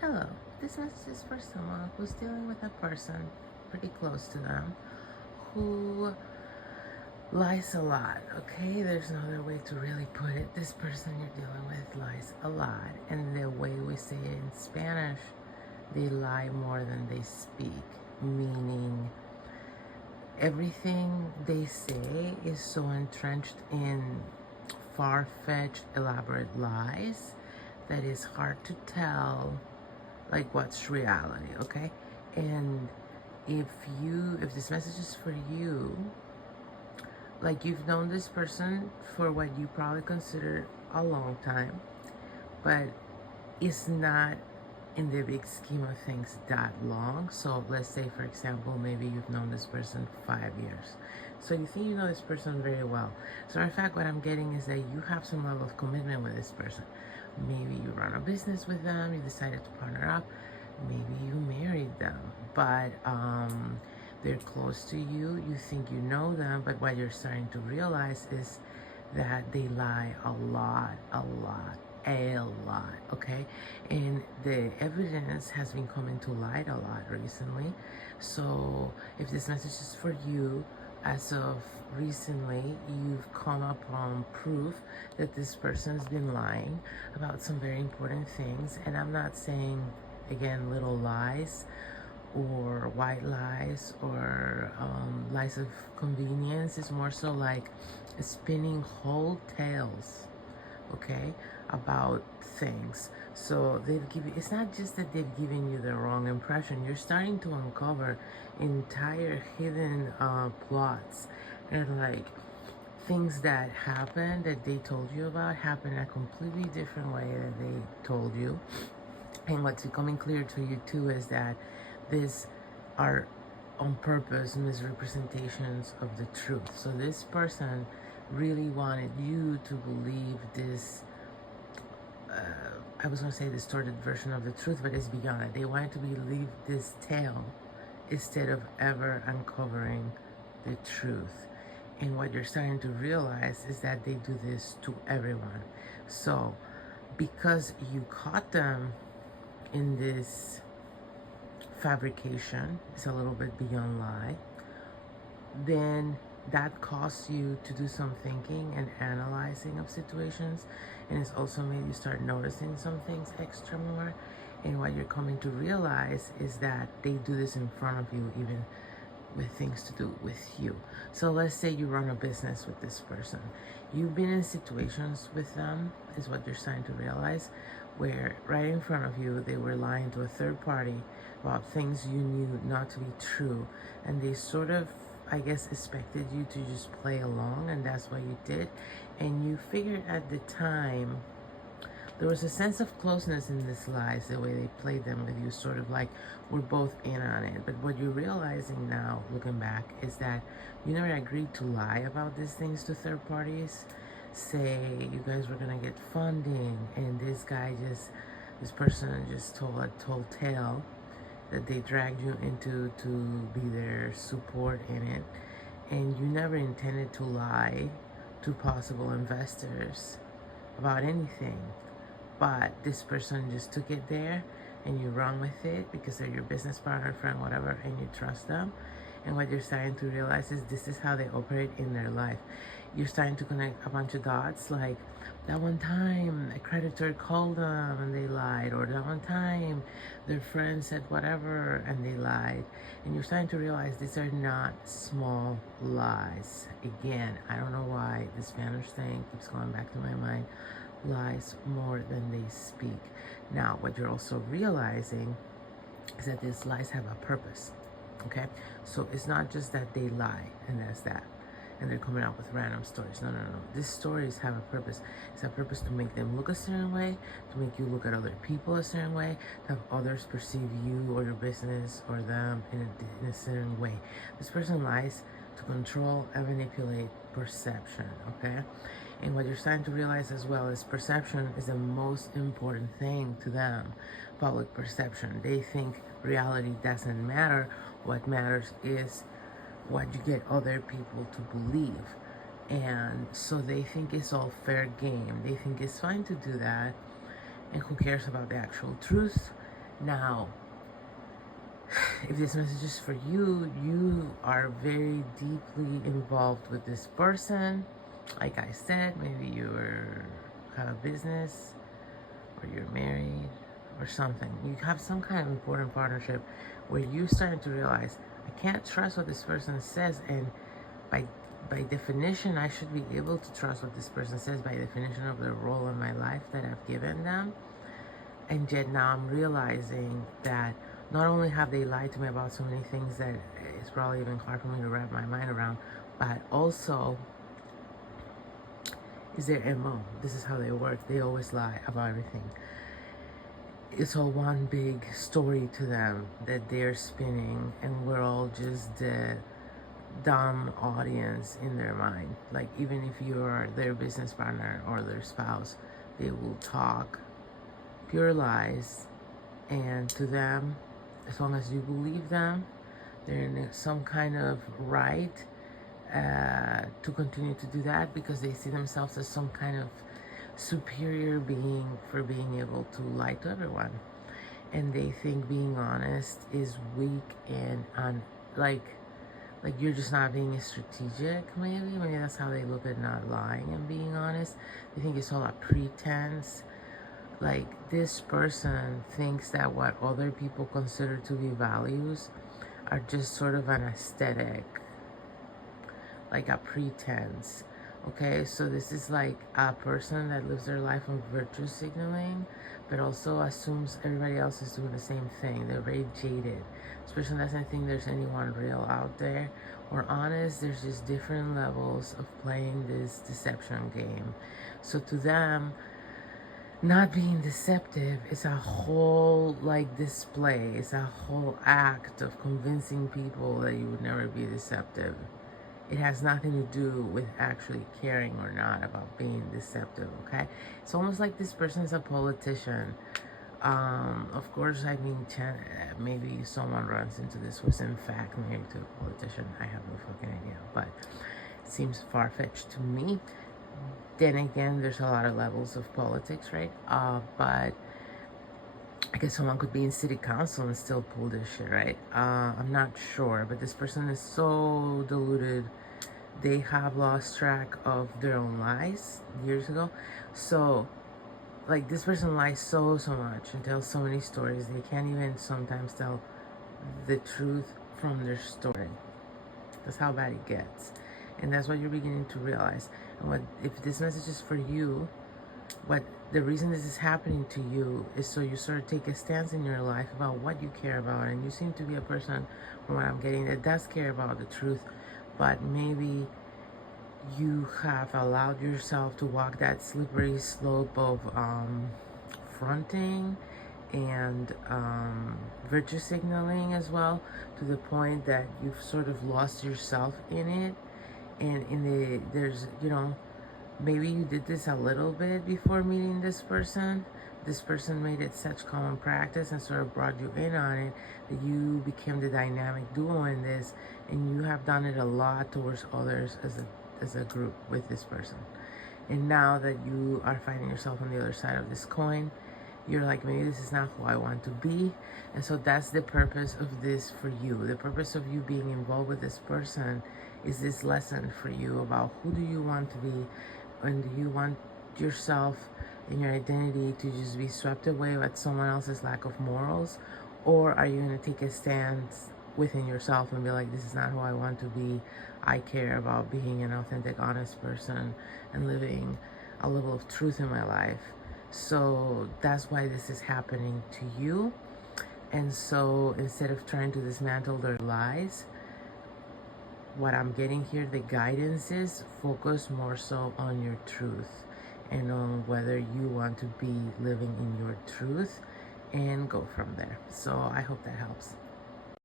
Hello, this message is for someone who's dealing with a person pretty close to them who lies a lot, okay? There's no other way to really put it. This person you're dealing with lies a lot, and the way we say it in Spanish, they lie more than they speak, meaning everything they say is so entrenched in far-fetched, elaborate lies that it's hard to tell like what's reality, okay? And if this message is for you, like you've known this person for what you probably consider a long time, but it's not in the big scheme of things that long. So let's say, for example, maybe you've known this person 5 years, so you think you know this person very well. So in fact, what I'm getting is that you have some level of commitment with this person. Maybe you run a business with them, you decided to partner up, maybe you married them, but they're close to you, you think you know them, but what you're starting to realize is that they lie a lot, okay? And the evidence has been coming to light a lot recently. So if this message is for you, as of recently, you've come upon proof that this person's been lying about some very important things. And I'm not saying, again, little lies or white lies or lies of convenience. It's more so like spinning whole tales, okay, about things. So they've given, it's not just that they've given you the wrong impression, you're starting to uncover entire hidden plots, and like things that happened that they told you about happen in a completely different way that they told you. And what's becoming clear to you too is that these are on purpose misrepresentations of the truth. So this person really wanted you to believe this, I was going to say distorted version of the truth, but it's beyond it. They wanted to believe this tale instead of ever uncovering the truth. And what you're starting to realize is that they do this to everyone. So because you caught them in this fabrication, it's a little bit beyond lie, then that caused you to do some thinking and analyzing of situations, and it's also made you start noticing some things extra more. And what you're coming to realize is that they do this in front of you, even with things to do with you. So let's say you run a business with this person. You've been in situations with them, is what you're starting to realize, where right in front of you, they were lying to a third party about things you knew not to be true. And they sort of, I guess, expected you to just play along, and that's what you did. And you figured at the time, there was a sense of closeness in these lies, the way they played them with you, sort of like we're both in on it. But what you're realizing now, looking back, is that you never agreed to lie about these things to third parties. Say you guys were gonna get funding, and this person just told a tale that they dragged you into to be their support in it, and you never intended to lie to possible investors about anything. But this person just took it there, and you run with it because they're your business partner, friend, whatever, and you trust them. And what you're starting to realize is this is how they operate in their life. You're starting to connect a bunch of dots, like that one time a creditor called them and they lied, or that one time their friend said whatever and they lied. And you're starting to realize these are not small lies. Again, I don't know why the Spanish thing keeps going back to my mind. Lies more than they speak. Now, what you're also realizing is that these lies have a purpose, okay? So it's not just that they lie and that's that, and they're coming out with random stories. No. These stories have a purpose. It's a purpose to make them look a certain way, to make you look at other people a certain way, to have others perceive you or your business or them in a certain way. This person lies to control and manipulate perception, okay? And what you're starting to realize as well is perception is the most important thing to them. Public perception. They think reality doesn't matter. What matters is what you get other people to believe. And so they think it's all fair game. They think it's fine to do that. And who cares about the actual truth? Now, if this message is for you, you are very deeply involved with this person. Like I said, maybe have a business, or you're married, or something. You have some kind of important partnership where you're starting to realize, I can't trust what this person says, and by definition, I should be able to trust what this person says by definition of the role in my life that I've given them. And yet now I'm realizing that not only have they lied to me about so many things that it's probably even hard for me to wrap my mind around, but also is their MO. This is how they work. They always lie about everything. It's all one big story to them that they're spinning, and we're all just the dumb audience in their mind. Like, even if you're their business partner or their spouse, they will talk pure lies, and to them, as long as you believe them, they're in some kind of right to continue to do that, because they see themselves as some kind of superior being for being able to lie to everyone. And they think being honest is weak and like you're just not being strategic. Maybe that's how they look at not lying and being honest. They think it's all a pretense. Like, this person thinks that what other people consider to be values are just sort of an aesthetic, like a pretense. Okay, so this is like a person that lives their life on virtue signaling, but also assumes everybody else is doing the same thing. They're very jaded. This person doesn't think there's anyone real out there or honest. There's just different levels of playing this deception game. So to them, not being deceptive is a whole display. It's a whole act of convincing people that you would never be deceptive. It has nothing to do with actually caring or not about being deceptive, okay? It's almost like this person is a politician. Of course, I mean, maybe someone runs into this who's in fact married to a politician. I have no fucking idea, but it seems far-fetched to me. Then again, there's a lot of levels of politics, right? But I guess someone could be in city council and still pull this shit, right? I'm not sure, but this person is so deluded. They have lost track of their own lies years ago. So, like, this person lies so much and tells so many stories. They can't even sometimes tell the truth from their story. That's how bad it gets. And that's what you're beginning to realize. And if this message is for you, the reason this is happening to you is so you sort of take a stance in your life about what you care about. And you seem to be a person, from what I'm getting, that does care about the truth, but maybe you have allowed yourself to walk that slippery slope of fronting and virtue signaling as well, to the point that you've sort of lost yourself in it. And there's, maybe you did this a little bit before meeting this person. This person made it such common practice and sort of brought you in on it that you became the dynamic duo in this, and you have done it a lot towards others as a group with this person. And now that you are finding yourself on the other side of this coin, you're like, maybe this is not who I want to be. And so that's the purpose of this for you. The purpose of you being involved with this person is this lesson for you about who do you want to be, and do you want yourself and your identity to just be swept away by someone else's lack of morals, or are you going to take a stance within yourself and be like, this is not who I want to be. I care about being an authentic, honest person and living a level of truth in my life. So that's why this is happening to you. And so instead of trying to dismantle their lies, what I'm getting here, the guidance is focus more so on your truth and on whether you want to be living in your truth, and go from there. So I hope that helps.